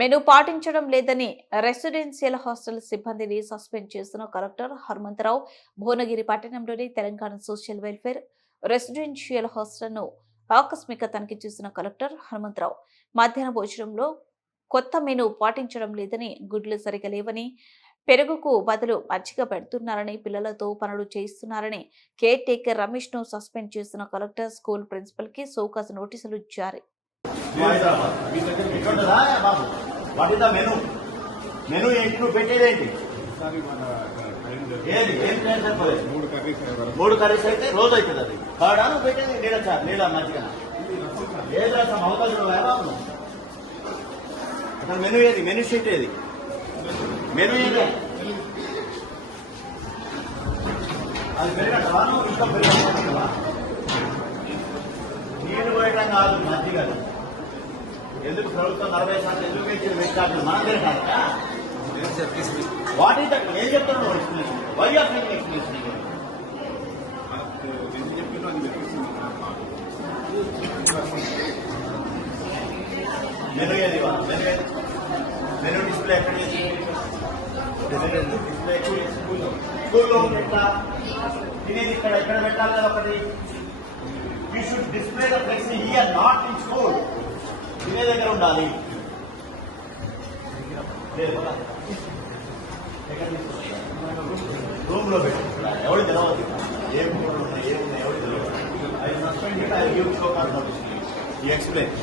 Menu పాటించడం లేదని residential hostel సిబ్బందిని సస్పెండ్ చేస్తున్న కలెక్టర్ హనుమంతరావు. భువనగిరి పట్టణంలోని తెలంగాణ సోషల్ వెల్ఫేర్ రెసిడెన్షియల్ హాస్టల్ను ఆకస్మిక తనిఖీ చేసిన కలెక్టర్ హనుమంతరావు మధ్యాహ్న భోజనంలో కొత్త మెను పాటించడం లేదని, గుడ్లు సరిగా లేవని, పెరుగుకు బదులు మజ్జిగ పెడుతున్నారని, పిల్లలతో పనులు చేయిస్తున్నారని కేర్ టేకర్ రమేష్ ను సస్పెండ్ చేసిన కలెక్టర్ స్కూల్ ప్రిన్సిపల్ కి సోకాజ్ నోటీసులు ఇచ్చారు. What is the menu? Menu ఏంటి? నువ్వు పెట్టేదేంటి? ఏది ఏం చెప్పలేదు. 3 కర్రీస్ అయితే రోజు అవుతుంది. అది కాడా నువ్వు పెట్టేది నీళ్ళ మధ్యన ఏది రసం అవకాశం బాబు? అసలు మెను ఏది? మెను షీట్ ఏది? మెను ఏది? అది పెరిగట్టవా? నువ్వు ఇంకా పెరిగట్టవా? నీళ్లు పోయటం కాదు, మధ్య కాదు. ఎందుకు ప్రభుత్వం 40% ఎందుకు పెంచింది? వెంటాడు మనం తిరగాక. What is that? ఏం చెప్తున్నావు explanation? Why are making explanation? Menu ఏది? మెను ఏది? మెను డిస్ప్లే ఎక్కడ చేసి? డిస్ప్లే స్కూల్లో పెట్టా తినేది ఇక్కడ ఎక్కడ పెట్టాలి కదా ఒకటి. You should display the flexi here, not in school. తినే దగ్గర ఉండాలి. రూమ్ లో పెట్టి ఎవరు తెలవద్దు. ఏం ఉన్నాయి ఏమున్నాయి ఎవరు తెలియదు. I suspend I give show call notice. You explain.